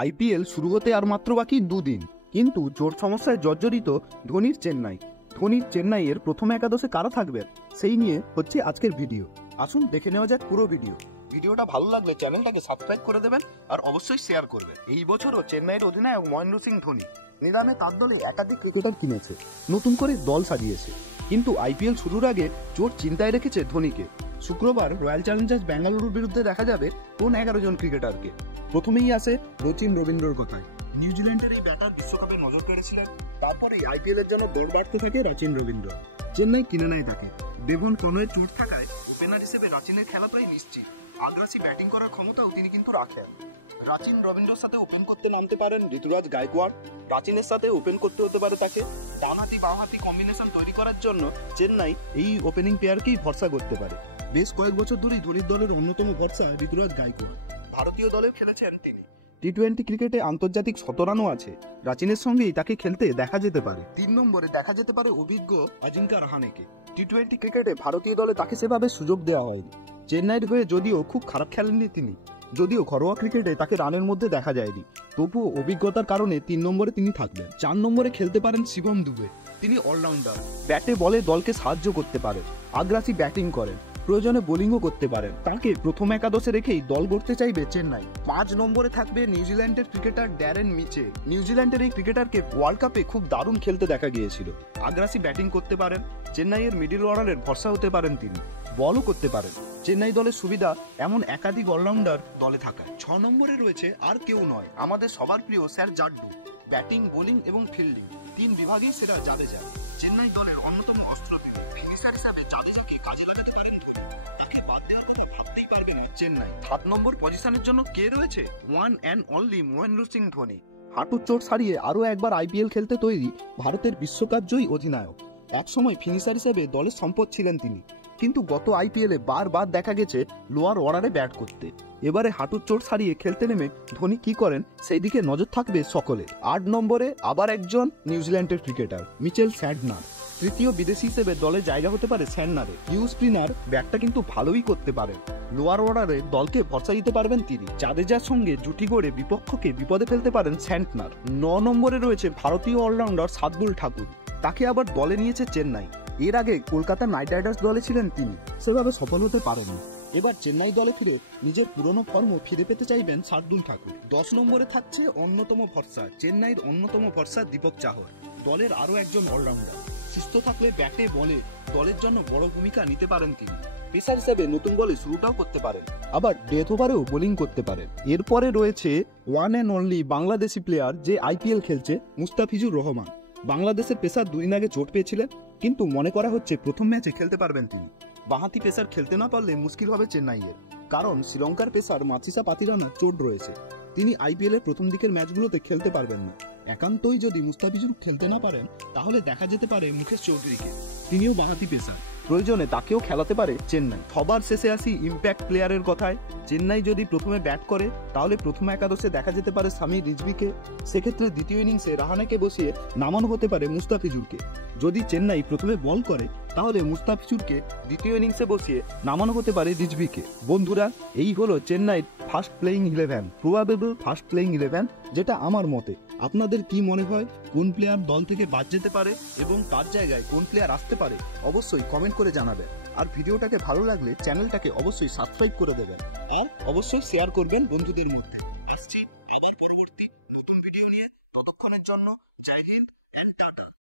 IPL শুরু হতে আর মাত্র বাকি দুদিন, কিন্তু জোর সমস্যায় জর্জরিত ধোনির চেন্নাই। ধোনির চেন্নাইয়ের প্রথম একাদশে কারা থাকবেন সেই নিয়ে হচ্ছে আজকের ভিডিও। আসুন দেখে নেওয়া যাক পুরো ভিডিওটা ভালো লাগলে চ্যানেলটাকে সাবস্ক্রাইব করে দেবেন আর অবশ্যই শেয়ার করবেন। এই বছরও চেন্নাইয়ের অধিনায়ক মহেন্দ্র সিং ধোনি নিলামে তার দলে একাধিক ক্রিকেটার কিনেছে, নতুন করে দল সাজিয়েছে, কিন্তু আইপিএল শুরুর আগে জোর চিন্তায় রেখেছে ধোনিকে। শুক্রবার রয়্যাল চ্যালেঞ্জার্স ব্যাঙ্গালুরুর বিরুদ্ধে দেখা যাবে কোন 11 জন ক্রিকেটারকে। প্রথমেই আসে রচিন রবীন্দ্রর কথায়। নিউজিল্যান্ডের এই ব্যাটার বিশ্বকাপে নজর কেড়েছিলেন, তারপরেই আইপিএল এর জন্য দৌড় বাড়তে থাকে রচিন রবীন্দ্র। চেন্নাই কিনে নেয় তাকে। ডেভন কনওয়ের চোট থাকায় ওপেনার হিসেবে রাচিনের খেলা প্রায় নিশ্চিত। আগ্রাসী ব্যাটিং করার ক্ষমতাও তিনি কিন্তু রাখেন। রাচিন রবীন্দ্রর সাথে ওপেন করতে নামতে পারেন ঋতুরাজ গায়কোয়াড়। রাচিনের সাথে ওপেন করতে হতে পারে তাকে। ডানহাতি বামহাতি কম্বিনেশন তৈরি করার জন্য চেন্নাই এই ওপেনিং পেয়ারকেই ভরসা করতে পারে। বেশ কয়েক বছর ধরেই ধোনির দলের অন্যতম ভরসা ঋতুরাজ গায়কোয়াড়। ভারতীয় দলেও খেলেছেন তিনি। টি-20 ক্রিকেটে আন্তর্জাতিক 100 রানও আছে। রাচিনের সঙ্গেই তাকে খেলতে দেখা যেতে পারে। 3 নম্বরে দেখা যেতে পারে অভিজ্ঞ অজিঙ্কা রাহানেকে। টি-20 ক্রিকেটে ভারতীয় দলে তাকে সেভাবে সুযোগ দেওয়া হয়নি। চেন্নাইয়ের হয়ে যদিও খুব খারাপ খেলেননি তিনি, যদিও ঘরোয়া ক্রিকেটে তাকে রানের মধ্যে দেখা যায়নি, তবুও অভিজ্ঞতার কারণে 3 নম্বরে তিনি থাকবেন। 4 নম্বরে খেলতে পারেন শিবম দুবে। তিনি অলরাউন্ডার, ব্যাটে বলে দলকে সাহায্য করতে পারেন, আগ্রাসী ব্যাটিং করেন, প্রয়োজনে বোলিংও করতে পারেন। তাকে প্রথম একাদশে রেখেই দল গড়তে চাইবে চেন্নাই। 5 নম্বরে থাকবে নিউজিল্যান্ডের ক্রিকেটার ড্যারেন মিচেল। নিউজিল্যান্ডের এই ক্রিকেটারকে ওয়ার্ল্ড কাপে খুব দারুণ খেলতে দেখা গিয়েছিল। আগ্রাসী ব্যাটিং করতে পারেন, চেন্নাইয়ের মিডল অর্ডারের ভরসা হতে পারেন তিনি, বলও করতে পারেন। চেন্নাই দলের সুবিধা এমন একাধিক অলরাউন্ডার দলে থাকায়। 6 নম্বরে রয়েছে আর কেউ নয়, আমাদের সবার প্রিয় স্যার জাড্ডু। ব্যাটিং, বোলিং এবং ফিল্ডিং 3 বিভাগেই সেরা জাদেজা। চেন্নাই দলের অন্যতম অস্ত্র হিসাবে জাদেজাকে কাজে লাগাতে পারেন। তাকে বাদ দেওয়ার কথা ভাবতেই পারবে না চেন্নাই। 7 নম্বর পজিশনের জন্য কে রয়েছে? One and only Mahendra Singh Dhoni. হাঁটুর চোট সারিয়ে আরও একবার আইপিএল খেলতে তৈরি ভারতের বিশ্বকাপ জয়ী অধিনায়ক। একসময় ফিনিশার হিসেবে দলের সম্পদ ছিলেন তিনি, কিন্তু গত আইপিএলে বারবার দেখা গেছে লোয়ার অর্ডারে ব্যাট করতে। এবারে হাঁটুর চোট সারিয়ে খেলতে নেমে ধোনি কি করেন সেই দিকে নজর থাকবে সকলে। 8 নম্বরে আবার একজন নিউজিল্যান্ডের ক্রিকেটার মিচেল স্যান্টনার। তৃতীয় বিদেশি হিসেবে দলে জায়গা হতে পারে স্যান্টনারে। ইউ স্পিনার, ব্যাটটা কিন্তু ভালোই করতে পারেন। লোয়ার অর্ডারে দলকে ভরসা দিতে পারবেন তিনি। জাদেজার সঙ্গে জুটি গড়ে বিপক্ষকে বিপদে ফেলতে পারেন স্যান্টনার। 9 নম্বরে রয়েছে ভারতীয় অলরাউন্ডার শার্দুল ঠাকুর। তাকে আবার দলে নিয়েছে চেন্নাই। এর আগে কলকাতা নাইট রাইডার্স দলে ছিলেন তিনি, সেভাবে সফল হতে পারেননি। এবার চেন্নাই দলে ফিরে নিজের পুরনো ফর্ম ফিরে পেতে চাইবেন শার্দুল ঠাকুর। 10 নম্বরে থাকছে অন্যতম ভরসা, চেন্নাইয়ের অন্যতম ভরসা দীপক চাহর। দলের আরও একজন অলরাউন্ডার। সুস্থ থাকলে ব্যাটে বলে দলের জন্য বড় ভূমিকা নিতে পারেন তিনি। পেসার হিসেবে নতুন বলে শুরুটাও করতে পারেন, আবার ডেথ ওভারেও বোলিং করতে পারেন। এরপরে রয়েছে one and only Bangladeshi player যে আইপিএল খেলছে, মুস্তাফিজুর রহমান। বাংলাদেশের পেসার 2 দিন আগে চোট পেয়েছিলেন, কিন্তু মনে করা হচ্ছে প্রথম ম্যাচে খেলতে পারবেন তিনি। বাঁহাতি পেসার খেলতে না পারলে মুশকিল হবে চেন্নাইয়ের, কারণ শ্রীলঙ্কার পেসার মাথিসা পাতিরানার চোট রয়েছে। তিনি আইপিএল এর প্রথম দিকের ম্যাচগুলোতে খেলতে পারবেন না। একান্তই যদি মুস্তাফিজুর খেলতে না পারেন, তাহলে দেখা যেতে পারে মুকেশ চৌধুরীকে। তিনিও বাঁহাতি পেসার, প্রয়োজনে তাকেও খেলাতে পারে চেন্নাই। সবার শেষে আসি ইম্প্যাক্ট প্লেয়ারের কথায়। চেন্নাই যদি প্রথমে ব্যাট করে, তাহলে প্রথম একাদশে দেখা যেতে পারে সামির রিজভিকে। সেক্ষেত্রে দ্বিতীয় ইনিংসে রাহানেকে বসিয়ে নামানো হতে পারে মুস্তাফিজুরকে। যদি চেন্নাই প্রথমে বল করে, তাহলে মুস্তাফিজুরকে দ্বিতীয় ইনিংসে বসিয়ে নামানো হতে পারে রিজভিকে। বন্ধুরা, এই হলো চেন্নাইয়ের ফার্স্ট প্লেয়িং 11, প্রবাবেবল ফার্স্ট প্লেয়িং 11, যেটা আমার মতে। আপনাদের কি মনে হয় কোন প্লেয়ার দল থেকে বাদ যেতে পারে এবং তার জায়গায় কোন প্লেয়ার আসতে পারে? অবশ্যই কমেন্ট করে জানাবেন। আর ভিডিওটাকে ভালো লাগলে চ্যানেলটাকে অবশ্যই সাবস্ক্রাইব করে দেবেন আর অবশ্যই শেয়ার করবেন বন্ধুদের মধ্যে। আসছি আবার পরবর্তী নতুন ভিডিও নিয়ে। ততক্ষণের জন্য জয় হিন্দ এন্ড টাটা।